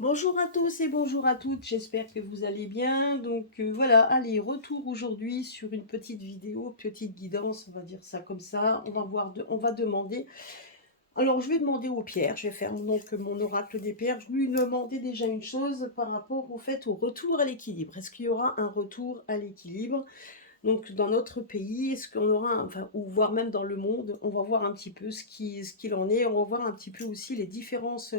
Bonjour à tous et bonjour à toutes, j'espère que vous allez bien. Donc voilà, allez, retour aujourd'hui sur une petite vidéo, petite guidance, on va dire ça comme ça. On va demander. Alors je vais demander aux pierres, je vais faire donc mon oracle des pierres. Je lui demandais déjà une chose par rapport au fait au retour à l'équilibre. Est-ce qu'il y aura un retour à l'équilibre? Donc dans notre pays, est-ce qu'on aura, enfin, ou voire même dans le monde, on va voir un petit peu ce qu'il en est. On va voir un petit peu aussi les différences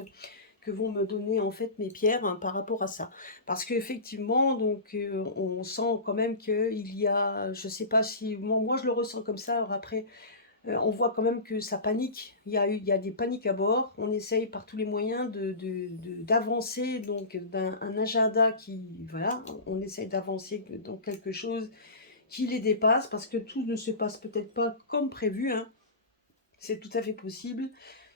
que vont me donner en fait mes pierres hein, par rapport à ça. Parce qu'effectivement, donc on sent quand même qu'il y a, je sais pas si, moi je le ressens comme ça, alors après on voit quand même que ça panique, il y a des paniques à bord, on essaye par tous les moyens d'avancer, donc d'un un agenda qui, voilà, on essaye d'avancer dans quelque chose qui les dépasse, parce que tout ne se passe peut-être pas comme prévu, hein, c'est tout à fait possible.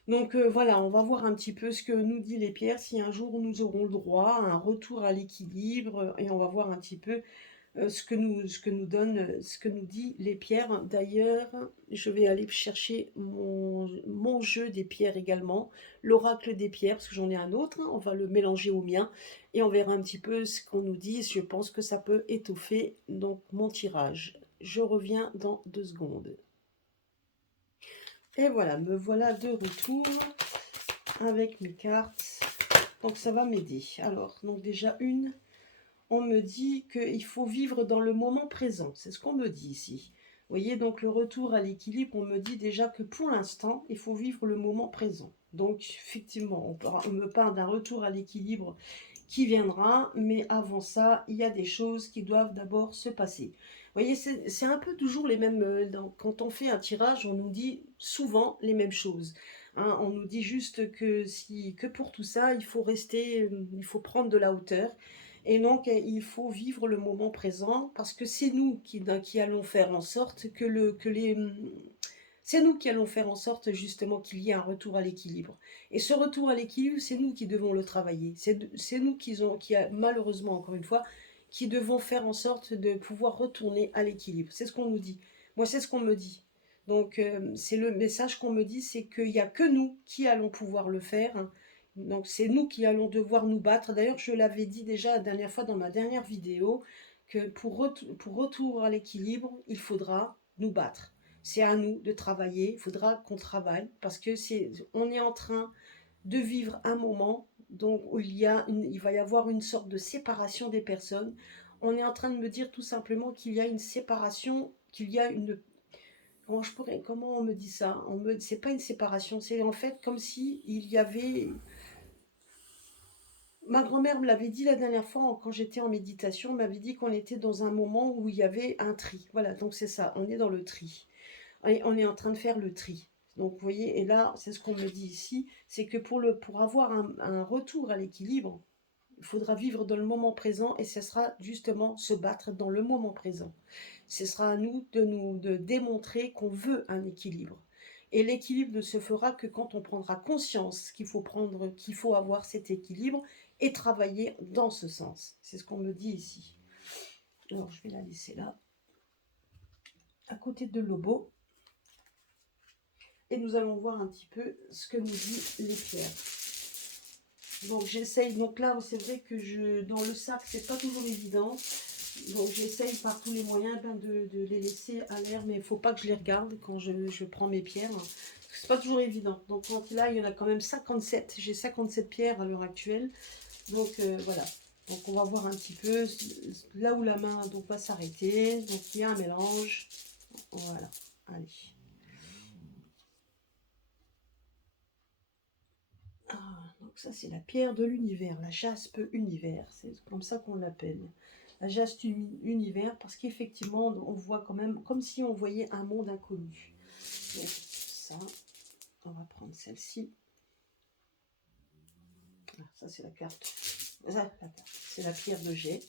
Donc voilà, on va voir un petit peu ce que nous dit les pierres, si un jour nous aurons le droit à un retour à l'équilibre, et on va voir un petit peu ce que nous donne, ce que nous dit les pierres. D'ailleurs, je vais aller chercher mon jeu des pierres également, l'oracle des pierres, parce que j'en ai un autre, hein, on va le mélanger au mien, et on verra un petit peu ce qu'on nous dit. Je pense que ça peut étoffer donc mon tirage. Je reviens dans 2 secondes. Et voilà, me voilà de retour avec mes cartes. Donc ça va m'aider. Alors, donc déjà une, on me dit qu'il faut vivre dans le moment présent. C'est ce qu'on me dit ici. Vous voyez, donc le retour à l'équilibre, on me dit déjà que pour l'instant, il faut vivre le moment présent. Donc effectivement, on me parle d'un retour à l'équilibre qui viendra, mais avant ça, il y a des choses qui doivent d'abord se passer. Vous voyez, c'est un peu toujours les mêmes. Quand on fait un tirage, on nous dit souvent les mêmes choses. Hein. On nous dit juste que pour tout ça, il faut rester, il faut prendre de la hauteur. Et donc, il faut vivre le moment présent parce que c'est nous qui allons faire en sorte c'est nous qui allons faire en sorte justement qu'il y ait un retour à l'équilibre. Et ce retour à l'équilibre, c'est nous qui devons le travailler. C'est nous malheureusement, encore une fois, qui devons faire en sorte de pouvoir retourner à l'équilibre. C'est ce qu'on nous dit. Moi, c'est ce qu'on me dit. Donc, c'est le message qu'on me dit, c'est qu'il n'y a que nous qui allons pouvoir le faire. Hein. Donc, c'est nous qui allons devoir nous battre. D'ailleurs, je l'avais dit déjà la dernière fois dans ma dernière vidéo, que pour retour à l'équilibre, il faudra nous battre. C'est à nous de travailler, il faudra qu'on travaille parce que on est en train de vivre un moment donc où il va y avoir une sorte de séparation des personnes. On est en train de me dire tout simplement qu'il y a une séparation, qu'il y a une comment on me dit ça? C'est pas une séparation, c'est en fait comme si il y avait. Ma grand-mère me l'avait dit la dernière fois quand j'étais en méditation, m'avait dit qu'on était dans un moment où il y avait un tri. Voilà, donc c'est ça, on est dans le tri. Et on est en train de faire le tri. Donc vous voyez, et là, c'est ce qu'on me dit ici, c'est que pour avoir un retour à l'équilibre, il faudra vivre dans le moment présent et ce sera justement se battre dans le moment présent. Ce sera à nous de démontrer qu'on veut un équilibre. Et l'équilibre ne se fera que quand on prendra conscience qu'il faut avoir cet équilibre et travailler dans ce sens. C'est ce qu'on me dit ici. Alors je vais la laisser là, à côté de Lobo. Et nous allons voir un petit peu ce que nous dit les pierres. Donc j'essaye, donc là c'est vrai que dans le sac c'est pas toujours évident, donc j'essaye par tous les moyens de les laisser à l'air, mais il ne faut pas que je les regarde quand je prends mes pierres, c'est pas toujours évident. Donc là il y en a quand même 57, j'ai 57 pierres à l'heure actuelle, donc voilà. Donc on va voir un petit peu là où la main donc, va s'arrêter, donc il y a un mélange, voilà, allez. Ah, donc ça c'est la pierre de l'univers, la jaspe univers, c'est comme ça qu'on l'appelle. La jaspe univers parce qu'effectivement on voit quand même comme si on voyait un monde inconnu. Donc ça, on va prendre celle-ci. Ah, ça c'est la carte. C'est la pierre de jet.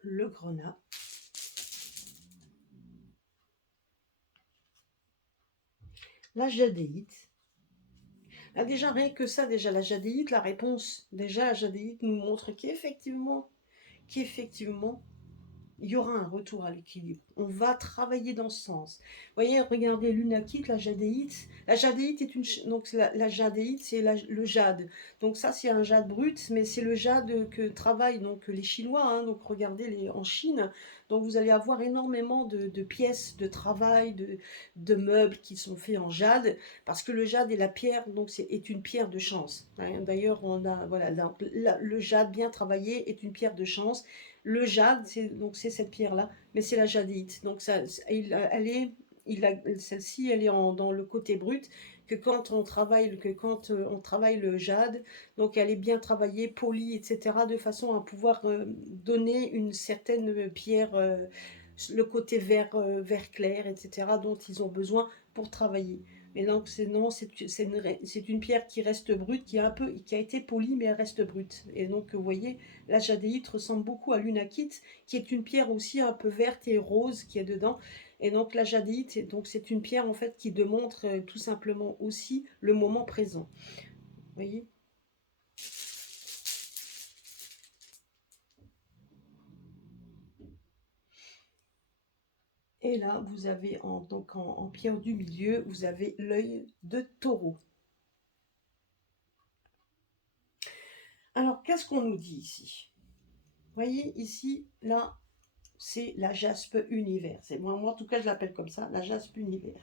Le grenat. La jadéite. Ah, déjà rien que ça, déjà la jadéite, la réponse, déjà la jadéite nous montre qu'effectivement, il y aura un retour à l'équilibre. On va travailler dans ce sens. Vous voyez, regardez l'unakite, la jadéite. La jadéite est donc la jadéite, c'est le jade. Donc ça, c'est un jade brut, mais c'est le jade que travaillent donc les Chinois. Hein. Donc regardez en Chine. Donc vous allez avoir énormément de pièces de travail, de meubles qui sont faits en jade, parce que le jade est la pierre, donc est une pierre de chance. Hein. D'ailleurs, on a voilà, le jade bien travaillé est une pierre de chance. Le jade, c'est cette pierre-là, mais c'est la jadéite. Donc ça, elle est, celle-ci, elle est dans le côté brut, que quand on travaille, on travaille le jade, donc elle est bien travaillée, polie, etc., de façon à pouvoir donner une certaine pierre, le côté vert clair, etc., dont ils ont besoin pour travailler. Mais donc non, c'est une pierre qui reste brute, qui a été polie, mais elle reste brute. Et donc vous voyez, la jadéite ressemble beaucoup à l'unakite, qui est une pierre aussi un peu verte et rose qui est dedans. Et donc la jadéite, donc c'est une pierre en fait qui démontre tout simplement aussi le moment présent. Vous voyez. Et là, vous avez en pierre du milieu, vous avez l'œil de taureau. Alors, qu'est-ce qu'on nous dit ici? Vous voyez, ici, là, c'est la jaspe univers. Moi, en tout cas, je l'appelle comme ça, la jaspe univers.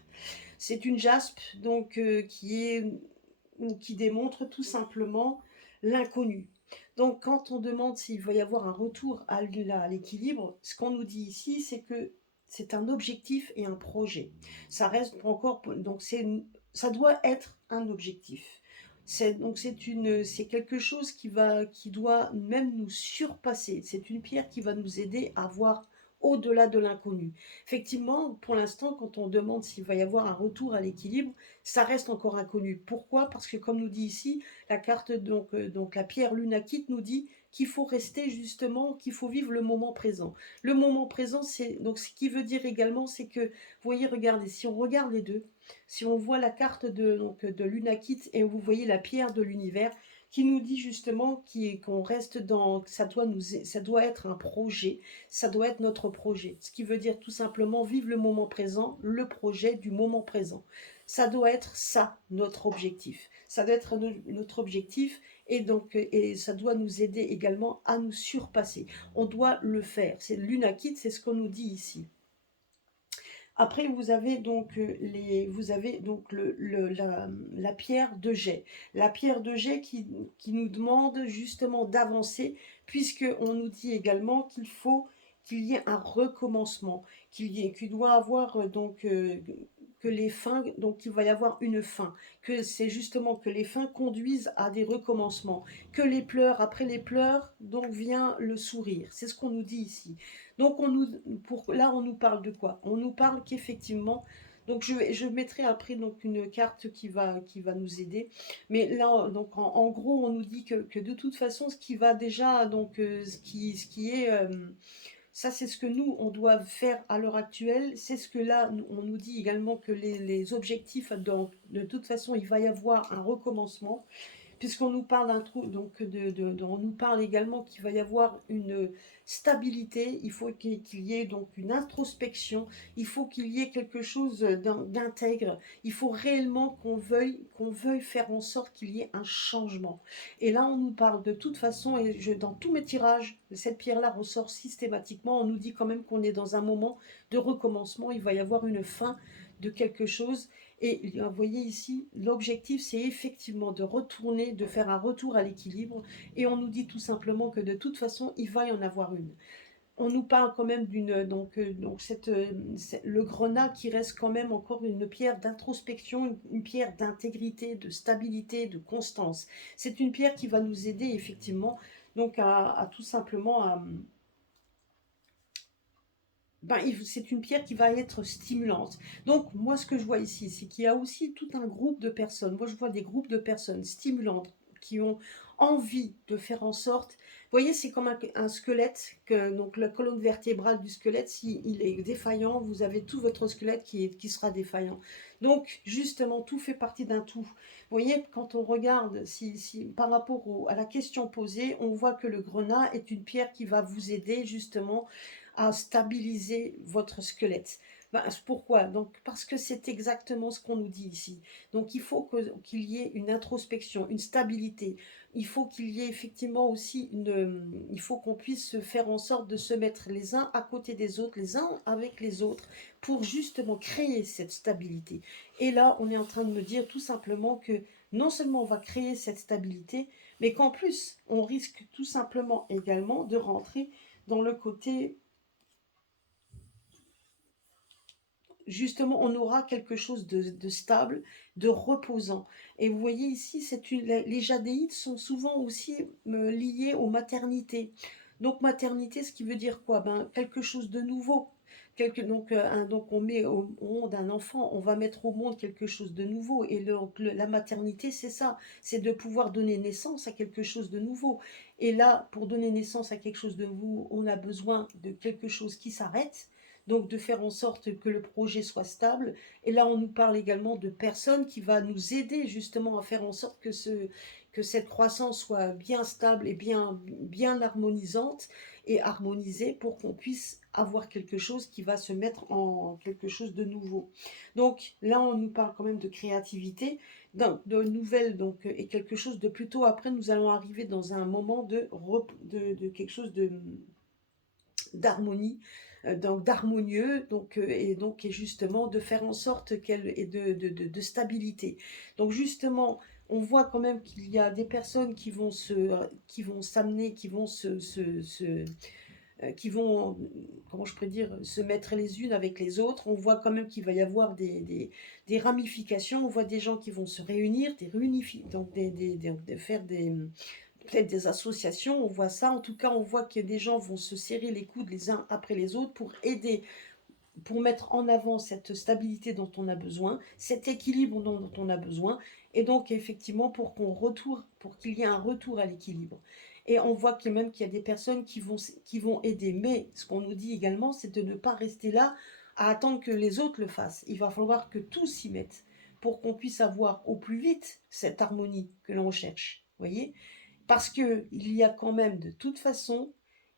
C'est une jaspe donc qui démontre tout simplement l'inconnu. Donc, quand on demande s'il va y avoir un retour à l'équilibre, ce qu'on nous dit ici, c'est que c'est un objectif et un projet. Ça reste encore, donc ça doit être un objectif. C'est quelque chose qui doit même nous surpasser. C'est une pierre qui va nous aider à voir au-delà de l'inconnu. Effectivement, pour l'instant, quand on demande s'il va y avoir un retour à l'équilibre, ça reste encore inconnu. Pourquoi? Parce que comme nous dit ici, la carte, donc la pierre lunakite nous dit qu'il faut rester justement, qu'il faut vivre le moment présent. Le moment présent, donc ce qui veut dire également, c'est que, vous voyez, regardez, si on regarde les deux, si on voit la carte de l'unakite et vous voyez la pierre de l'univers, qui nous dit justement qu'on reste dans, ça doit être un projet, ça doit être notre projet. Ce qui veut dire tout simplement vivre le moment présent, le projet du moment présent. Ça doit être ça, notre objectif. Ça doit être notre objectif et ça doit nous aider également à nous surpasser. On doit le faire. C'est l'unakite, c'est ce qu'on nous dit ici. Après, vous avez donc la pierre de jet. La pierre de jet qui nous demande justement d'avancer, puisqu'on nous dit également qu'il y ait un recommencement, qu'il doit avoir que les fins, donc il va y avoir une fin, que c'est justement que les fins conduisent à des recommencements, que les pleurs, après les pleurs, donc vient le sourire. C'est ce qu'on nous dit ici. Donc là, on nous parle de quoi? On nous parle qu'effectivement, donc je mettrai après donc une carte qui va nous aider. Mais là, donc en gros, on nous dit que de toute façon, ce qui va déjà, donc ce qui est, ça c'est ce que nous, on doit faire à l'heure actuelle. C'est ce que là, on nous dit également que les objectifs, de toute façon, il va y avoir un recommencement puisqu'on nous parle d'un trou, donc on nous parle également qu'il va y avoir une stabilité, il faut qu'il y ait donc une introspection, il faut qu'il y ait quelque chose d'intègre, il faut réellement qu'on veuille faire en sorte qu'il y ait un changement. Et là, on nous parle de toute façon, et dans tous mes tirages, cette pierre-là ressort systématiquement, on nous dit quand même qu'on est dans un moment de recommencement, il va y avoir une fin de quelque chose. Et vous voyez ici, l'objectif, c'est effectivement de retourner, de faire un retour à l'équilibre. Et on nous dit tout simplement que de toute façon, il va y en avoir une. On nous parle quand même le grenat qui reste quand même encore une pierre d'introspection, une pierre d'intégrité, de stabilité, de constance. C'est une pierre qui va nous aider effectivement donc à tout simplement c'est une pierre qui va être stimulante. Donc, moi, ce que je vois ici, c'est qu'il y a aussi tout un groupe de personnes. Moi, je vois des groupes de personnes stimulantes qui ont envie de faire en sorte. Vous voyez, c'est comme un squelette, donc la colonne vertébrale du squelette, s'il est défaillant, vous avez tout votre squelette qui sera défaillant. Donc, justement, tout fait partie d'un tout. Vous voyez, quand on regarde, par rapport à la question posée, on voit que le grenat est une pierre qui va vous aider justement à stabiliser votre squelette. Ben, pourquoi? Donc, parce que c'est exactement ce qu'on nous dit ici. Donc, il faut qu'il y ait une introspection, une stabilité. Il faut qu'il y ait effectivement aussi il faut qu'on puisse faire en sorte de se mettre les uns à côté des autres, les uns avec les autres, pour justement créer cette stabilité. Et là, on est en train de me dire tout simplement que non seulement on va créer cette stabilité, mais qu'en plus, on risque tout simplement également de rentrer dans le côté, justement, on aura quelque chose de stable, de reposant. Et vous voyez ici, les jadéites sont souvent aussi liés aux maternités. Donc maternité, ce qui veut dire quoi? Ben, quelque chose de nouveau. Donc on met au monde un enfant, on va mettre au monde quelque chose de nouveau. Et la maternité, c'est ça, c'est de pouvoir donner naissance à quelque chose de nouveau. Et là, pour donner naissance à quelque chose de nouveau, on a besoin de quelque chose qui s'arrête, donc de faire en sorte que le projet soit stable. Et là, on nous parle également de personnes qui va nous aider justement à faire en sorte que cette croissance soit bien stable et bien harmonisante et harmonisée, pour qu'on puisse avoir quelque chose qui va se mettre en quelque chose de nouveau. Donc là, on nous parle quand même de créativité, de nouvelles, donc, et quelque chose de plutôt, après, nous allons arriver dans un moment de quelque chose d'harmonie, donc d'harmonieux, et justement de faire en sorte qu'elle ait de stabilité. Donc justement, on voit quand même qu'il y a des personnes qui vont s'amener, qui vont, comment je pourrais dire, se mettre les unes avec les autres. On voit quand même qu'il va y avoir des ramifications. On voit des gens qui vont se réunir, donc de faire peut-être des associations, on voit ça. En tout cas, on voit que des gens vont se serrer les coudes les uns après les autres pour aider, pour mettre en avant cette stabilité dont on a besoin, cet équilibre dont on a besoin, et donc effectivement pour qu'il y ait un retour à l'équilibre. Et on voit même qu'il y a des personnes qui vont aider. Mais ce qu'on nous dit également, c'est de ne pas rester là à attendre que les autres le fassent. Il va falloir que tous s'y mettent pour qu'on puisse avoir au plus vite cette harmonie que l'on cherche. Vous voyez? Parce que il y a quand même, de toute façon,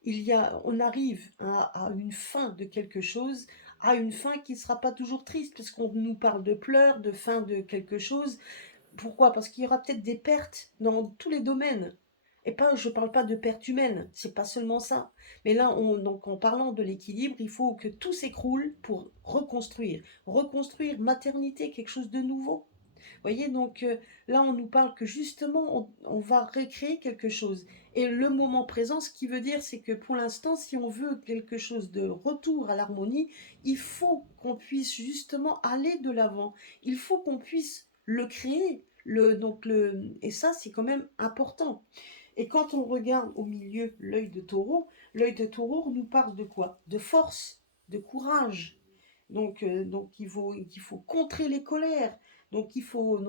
on arrive à une fin de quelque chose, à une fin qui ne sera pas toujours triste, parce qu'on nous parle de pleurs, de fin de quelque chose. Pourquoi? Parce qu'il y aura peut-être des pertes dans tous les domaines. Et pas, je ne parle pas de pertes humaines, c'est pas seulement ça. Mais là, donc en parlant de l'équilibre, il faut que tout s'écroule pour reconstruire. Reconstruire maternité, quelque chose de nouveau. Voyez, donc là, on nous parle que justement, on va recréer quelque chose. Et le moment présent, ce qui veut dire, c'est que pour l'instant, si on veut quelque chose de retour à l'harmonie, il faut qu'on puisse justement aller de l'avant. Il faut qu'on puisse le créer. Et ça, c'est quand même important. Et quand on regarde au milieu l'œil de taureau nous parle de quoi? De force, de courage. Donc il faut contrer les colères. Donc il faut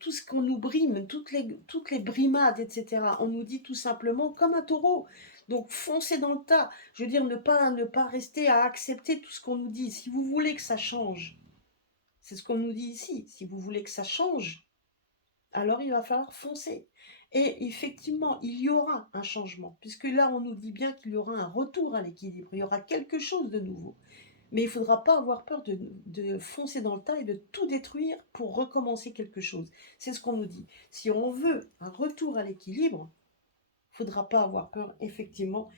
tout ce qu'on nous brime, toutes les brimades, etc. On nous dit tout simplement comme un taureau. Donc foncez dans le tas. Je veux dire, ne pas rester à accepter tout ce qu'on nous dit. Si vous voulez que ça change, c'est ce qu'on nous dit ici. Si vous voulez que ça change, alors il va falloir foncer. Et effectivement, il y aura un changement, puisque là, on nous dit bien qu'il y aura un retour à l'équilibre. Il y aura quelque chose de nouveau. Mais il ne faudra pas avoir peur de foncer dans le tas et de tout détruire pour recommencer quelque chose. C'est ce qu'on nous dit. Si on veut un retour à l'équilibre, il ne faudra pas avoir peur, effectivement,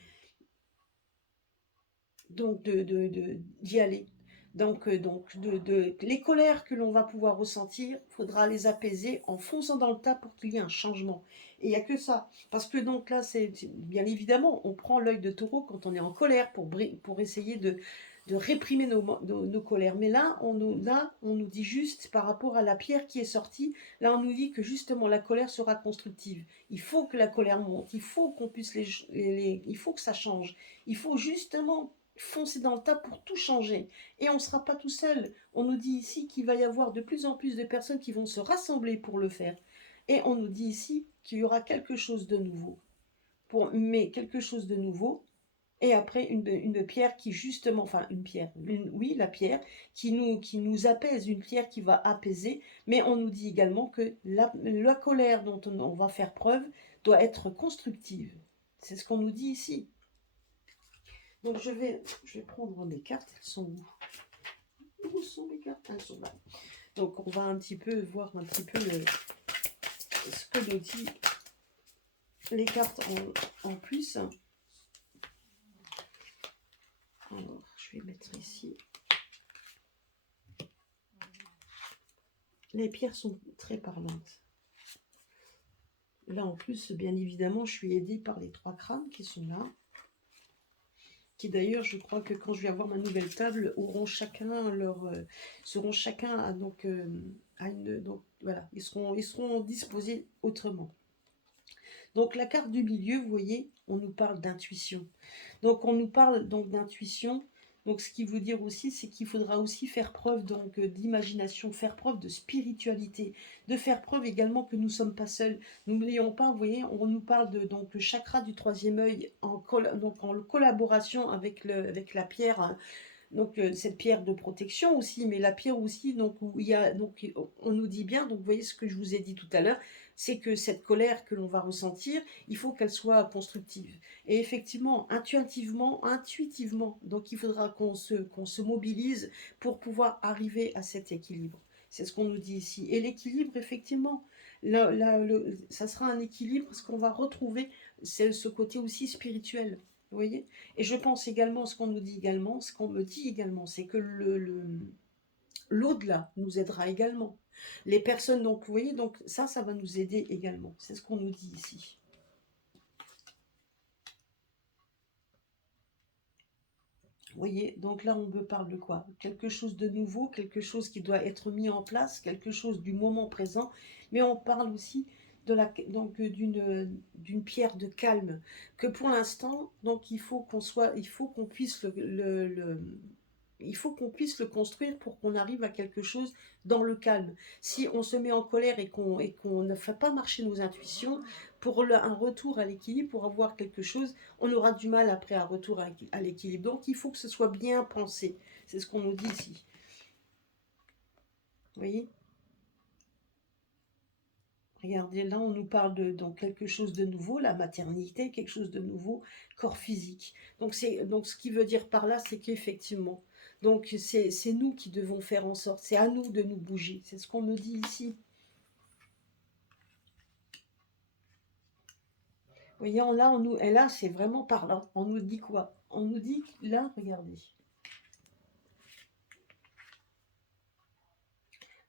donc d'y aller. Les colères que l'on va pouvoir ressentir, il faudra les apaiser en fonçant dans le tas pour qu'il y ait un changement. Et il n'y a que ça. Parce que donc là, bien évidemment, on prend l'œil de taureau quand on est en colère pour essayer de réprimer nos colères. Mais là on nous dit juste par rapport à la pierre qui est sortie, là on nous dit que justement la colère sera constructive. Il faut que la colère monte, il faut qu'on puisse il faut que ça change. Il faut justement foncer dans le tas pour tout changer. Et on ne sera pas tout seul. On nous dit ici qu'il va y avoir de plus en plus de personnes qui vont se rassembler pour le faire. Et on nous dit ici qu'il y aura quelque chose de nouveau. Mais quelque chose de nouveau, et après une pierre qui justement, enfin une pierre, oui la pierre, qui nous apaise, une pierre qui va apaiser, mais on nous dit également que la colère dont on va faire preuve doit être constructive. C'est ce qu'on nous dit ici. Donc je vais prendre mes cartes. Elles sont où? Où sont mes cartes? Elles sont là. Donc on va un petit peu voir un petit peu ce que nous dit les cartes en plus. Alors je vais mettre ici. Les pierres sont très parlantes. Là en plus, bien évidemment, je suis aidée par les 3 crânes qui sont là. Qui d'ailleurs, je crois que quand je vais avoir ma nouvelle table, auront chacun leur, seront chacun à, donc, à une, donc voilà, ils seront disposés autrement. Donc la carte du milieu, vous voyez, on nous parle d'intuition. Donc on nous parle donc d'intuition. Donc ce qui veut dire aussi, c'est qu'il faudra aussi faire preuve donc d'imagination, faire preuve de spiritualité, de faire preuve également que nous ne sommes pas seuls. N'oublions pas, vous voyez, on nous parle de donc le chakra du 3e œil donc en collaboration avec la pierre, hein, donc cette pierre de protection aussi, mais la pierre aussi, donc où il y a, donc on nous dit bien, donc vous voyez ce que je vous ai dit tout à l'heure, c'est que cette colère que l'on va ressentir, il faut qu'elle soit constructive. Et effectivement, intuitivement, donc il faudra qu'on se mobilise pour pouvoir arriver à cet équilibre. C'est ce qu'on nous dit ici. Et l'équilibre, effectivement, ça sera un équilibre parce qu'on va retrouver ce côté aussi spirituel. Vous voyez? Et je pense également, ce qu'on nous dit également, ce qu'on me dit également, c'est que l'au-delà nous aidera également. Les personnes, donc, vous voyez, donc ça va nous aider également. C'est ce qu'on nous dit ici. Vous voyez, donc là, on me parle de quoi? Quelque chose de nouveau, quelque chose qui doit être mis en place, quelque chose du moment présent, mais on parle aussi d'une pierre de calme, que pour l'instant, donc il faut qu'on puisse il faut qu'on puisse le construire pour qu'on arrive à quelque chose dans le calme. Si on se met en colère et qu'on ne fait pas marcher nos intuitions, pour un retour à l'équilibre, pour avoir quelque chose, on aura du mal après à retour à l'équilibre. Donc il faut que ce soit bien pensé. C'est ce qu'on nous dit ici. Vous voyez? Regardez, là, on nous parle de donc, quelque chose de nouveau, la maternité, quelque chose de nouveau, corps physique. Donc, ce qui veut dire par là, c'est qu'effectivement, donc c'est nous qui devons faire en sorte, c'est à nous de nous bouger. C'est ce qu'on me dit ici. Vous voyez, là, et là, c'est vraiment parlant. On nous dit quoi? On nous dit, là, regardez.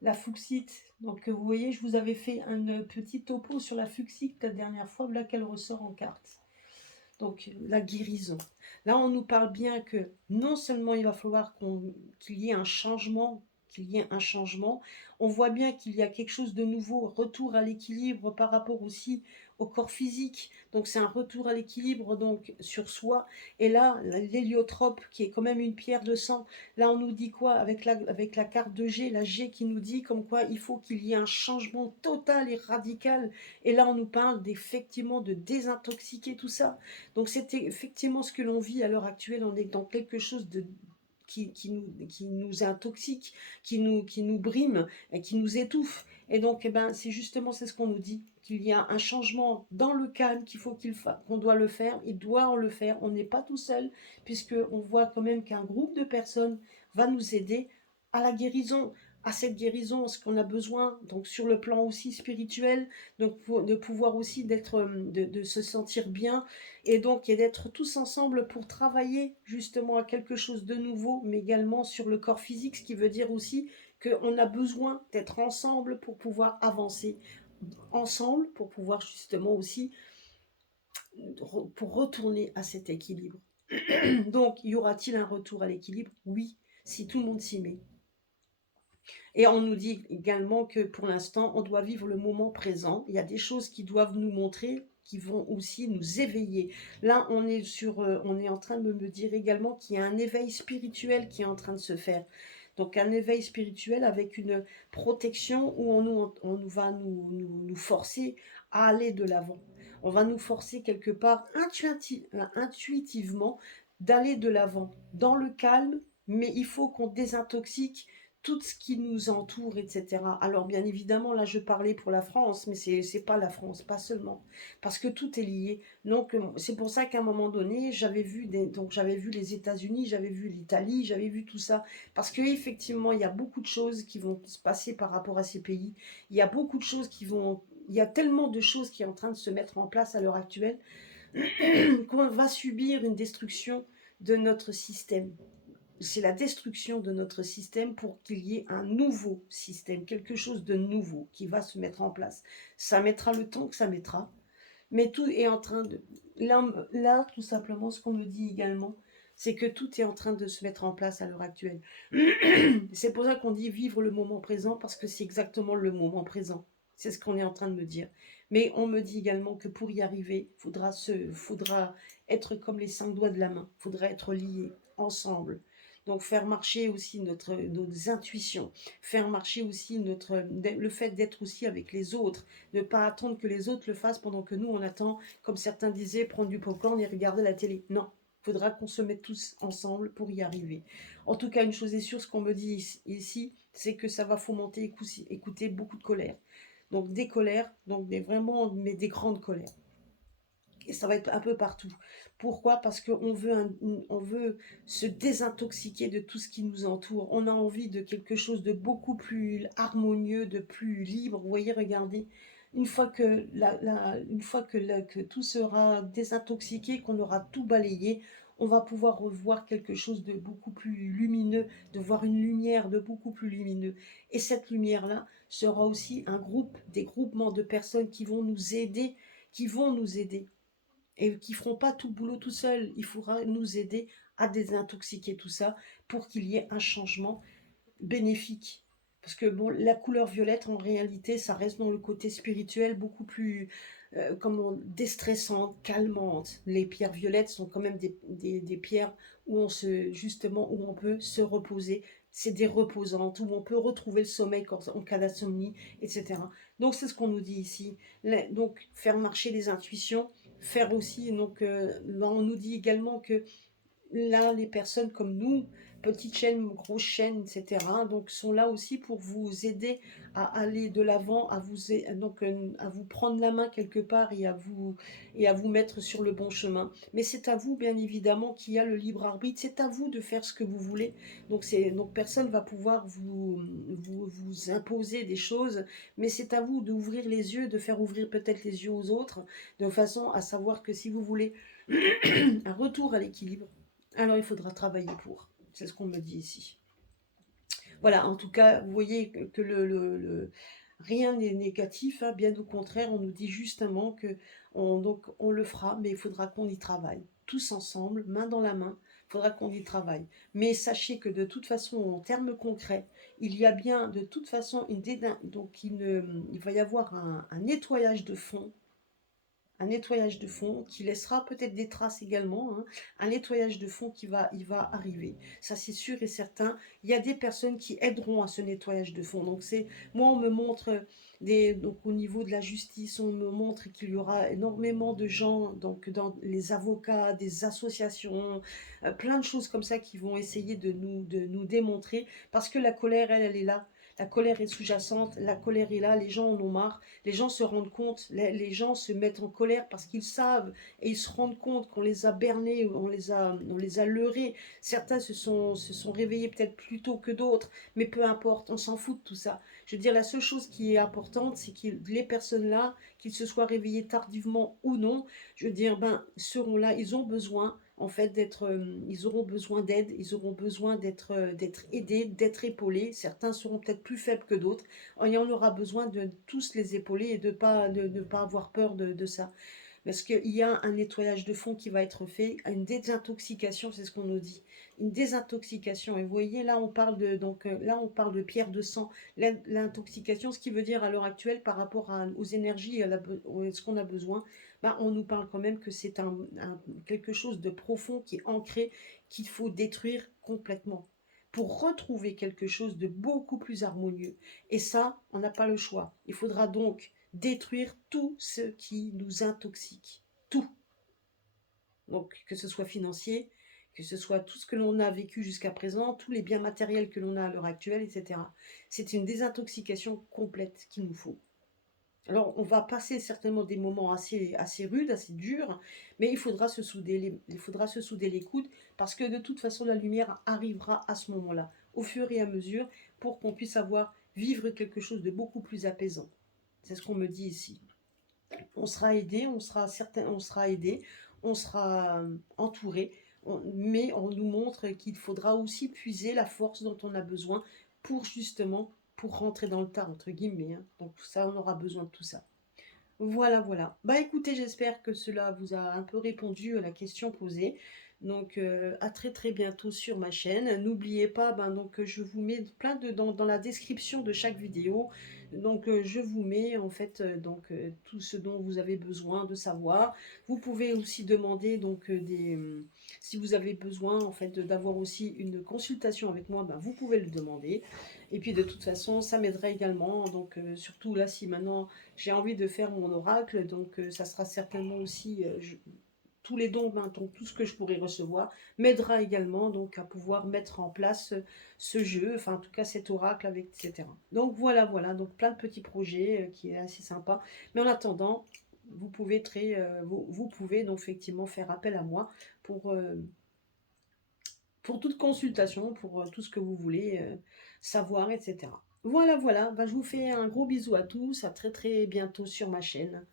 La fuchsite. Donc, vous voyez, je vous avais fait un petit topo sur la fuchsite la dernière fois, là qu'elle ressort en carte. Donc, la guérison. Là, on nous parle bien que non seulement il va falloir qu'il y ait un changement, on voit bien qu'il y a quelque chose de nouveau, retour à l'équilibre par rapport aussi au corps physique. Donc, c'est un retour à l'équilibre donc sur soi. Et là, l'héliotrope, qui est quand même une pierre de sang, là, on nous dit quoi avec la carte de G, la G qui nous dit comme quoi il faut qu'il y ait un changement total et radical. Et là, on nous parle effectivement de désintoxiquer tout ça. Donc c'est effectivement ce que l'on vit à l'heure actuelle. On est dans quelque chose qui nous intoxique, qui nous brime, et qui nous étouffe. Et donc, c'est justement c'est ce qu'on nous dit, qu'il y a un changement dans le calme, qu'on doit le faire, il doit en le faire. On n'est pas tout seul, puisqu'on voit quand même qu'un groupe de personnes va nous aider à la guérison, à cette guérison, ce qu'on a besoin, donc sur le plan aussi spirituel, donc de pouvoir aussi de se sentir bien, et donc d'être tous ensemble pour travailler justement à quelque chose de nouveau, mais également sur le corps physique, ce qui veut dire aussi qu'on a besoin d'être ensemble pour pouvoir avancer, ensemble pour pouvoir justement aussi pour retourner à cet équilibre. Donc, y aura-t-il un retour à l'équilibre? Oui, si tout le monde s'y met. Et on nous dit également que pour l'instant, on doit vivre le moment présent. Il y a des choses qui doivent nous montrer, qui vont aussi nous éveiller. Là, on est en train de me dire également qu'il y a un éveil spirituel qui est en train de se faire. Donc un éveil spirituel avec une protection où on va nous forcer à aller de l'avant. On va nous forcer quelque part intuitivement d'aller de l'avant, dans le calme, mais il faut qu'on désintoxique tout ce qui nous entoure, etc. Alors bien évidemment, là je parlais pour la France, mais c'est pas la France, pas seulement, parce que tout est lié. Donc c'est pour ça qu'à un moment donné, j'avais vu les États-Unis, j'avais vu l'Italie, j'avais vu tout ça, parce que effectivement, il y a beaucoup de choses qui vont se passer par rapport à ces pays. Il y a beaucoup de choses il y a tellement de choses qui sont en train de se mettre en place à l'heure actuelle qu'on va subir une destruction de notre système. C'est la destruction de notre système pour qu'il y ait un nouveau système, quelque chose de nouveau qui va se mettre en place. Ça mettra le temps que ça mettra, mais tout est en train de... Là, tout simplement, ce qu'on me dit également, c'est que tout est en train de se mettre en place à l'heure actuelle. C'est pour ça qu'on dit vivre le moment présent, parce que c'est exactement le moment présent. C'est ce qu'on est en train de me dire. Mais on me dit également que pour y arriver, faudra être comme les 5 doigts de la main. Il faudra être liés ensemble. Donc faire marcher aussi nos intuitions, faire marcher aussi le fait d'être aussi avec les autres, ne pas attendre que les autres le fassent pendant que nous on attend, comme certains disaient, prendre du popcorn et regarder la télé. Non, il faudra qu'on se mette tous ensemble pour y arriver. En tout cas, une chose est sûre, ce qu'on me dit ici, c'est que ça va fomenter, écouter beaucoup de colère. Donc des colères, donc vraiment, mais des grandes colères. Et ça va être un peu partout. Pourquoi? Parce qu'on on veut se désintoxiquer de tout ce qui nous entoure. On a envie de quelque chose de beaucoup plus harmonieux, de plus libre. Vous voyez, regardez, une fois que, que tout sera désintoxiqué, qu'on aura tout balayé, on va pouvoir revoir quelque chose de beaucoup plus lumineux, de voir une lumière de beaucoup plus lumineux. Et cette lumière-là sera aussi des groupements de personnes qui vont nous aider et qui feront pas tout le boulot tout seul. Il faudra nous aider à désintoxiquer tout ça pour qu'il y ait un changement bénéfique. Parce que bon, la couleur violette, en réalité, ça reste dans le côté spirituel beaucoup plus déstressante, calmante. Les pierres violettes sont quand même des pierres où justement, où on peut se reposer. C'est des reposantes, où on peut retrouver le sommeil en cas d'insomnie, etc. Donc c'est ce qu'on nous dit ici. Donc faire marcher les intuitions, faire aussi, donc là, on nous dit également que là, les personnes comme nous, petites chaînes, grosses chaînes, etc., donc sont là aussi pour vous aider à aller de l'avant, à vous prendre la main quelque part et à vous mettre sur le bon chemin. Mais c'est à vous, bien évidemment, qui a le libre arbitre. C'est à vous de faire ce que vous voulez. Donc personne va pouvoir vous imposer des choses, mais c'est à vous d'ouvrir les yeux, de faire ouvrir peut-être les yeux aux autres, de façon à savoir que si vous voulez un retour à l'équilibre, alors il faudra travailler pour. C'est ce qu'on me dit ici. Voilà, en tout cas, vous voyez que rien n'est négatif, hein, bien au contraire, on nous dit justement que on le fera, mais il faudra qu'on y travaille. Tous ensemble, main dans la main, il faudra qu'on y travaille. Mais sachez que de toute façon, en termes concrets, il y a bien de toute façon il va y avoir un nettoyage de fond, un nettoyage de fond qui laissera peut-être des traces également, hein, un nettoyage de fond il va arriver. Ça, c'est sûr et certain. Il y a des personnes qui aideront à ce nettoyage de fond. Donc, moi, on me montre, donc au niveau de la justice, on me montre qu'il y aura énormément de gens, donc dans les avocats, des associations, plein de choses comme ça qui vont essayer de nous démontrer, parce que la colère, elle est là. La colère est sous-jacente, la colère est là, les gens en ont marre, les gens se rendent compte, les gens se mettent en colère parce qu'ils savent et ils se rendent compte qu'on les a bernés, on les a leurrés. Certains se sont réveillés peut-être plus tôt que d'autres, mais peu importe, on s'en fout de tout ça. Je veux dire, la seule chose qui est importante, c'est que les personnes-là, qu'ils se soient réveillés tardivement ou non, je veux dire, seront là, ils ont besoin en fait ils auront besoin d'aide, ils auront besoin d'être aidés, d'être épaulés. Certains seront peut-être plus faibles que d'autres, et on aura besoin de tous les épauler et de ne pas avoir peur de ça. Parce qu'il y a un nettoyage de fond qui va être fait, une désintoxication, c'est ce qu'on nous dit, une désintoxication. Et vous voyez, là on parle là on parle de pierre de sang, l'intoxication, ce qui veut dire à l'heure actuelle par rapport aux énergies, à ce qu'on a besoin, on nous parle quand même que c'est quelque chose de profond qui est ancré, qu'il faut détruire complètement pour retrouver quelque chose de beaucoup plus harmonieux. Et ça, on n'a pas le choix. Il faudra donc détruire tout ce qui nous intoxique. Tout. Donc, que ce soit financier, que ce soit tout ce que l'on a vécu jusqu'à présent, tous les biens matériels que l'on a à l'heure actuelle, etc. C'est une désintoxication complète qu'il nous faut. Alors, on va passer certainement des moments assez rudes, assez durs, mais il faudra se souder il faudra se souder les coudes parce que de toute façon, la lumière arrivera à ce moment-là, au fur et à mesure, pour qu'on puisse vivre quelque chose de beaucoup plus apaisant. C'est ce qu'on me dit ici. On sera aidé, on sera aidé, on sera entouré, mais on nous montre qu'il faudra aussi puiser la force dont on a besoin pour justement pour rentrer dans le tas entre guillemets, hein. Donc ça, on aura besoin de tout ça. Voilà, voilà. Bah écoutez, j'espère que cela vous a un peu répondu à la question posée. Donc à très très bientôt sur ma chaîne. N'oubliez pas, je vous mets plein de dans la description de chaque vidéo. Donc je vous mets en fait tout ce dont vous avez besoin de savoir. Vous pouvez aussi demander si vous avez besoin en fait d'avoir aussi une consultation avec moi, vous pouvez le demander. Et puis de toute façon, ça m'aiderait également. Donc surtout là, si maintenant j'ai envie de faire mon oracle, donc ça sera certainement aussi tous les dons, donc tout ce que je pourrai recevoir m'aidera également donc à pouvoir mettre en place ce jeu, enfin en tout cas cet oracle avec etc. Donc voilà, voilà, donc plein de petits projets qui est assez sympa. Mais en attendant, vous pouvez donc effectivement faire appel à moi pour euh, pour toute consultation, pour tout ce que vous voulez savoir, etc. Voilà, voilà, je vous fais un gros bisou à tous, à très très bientôt sur ma chaîne.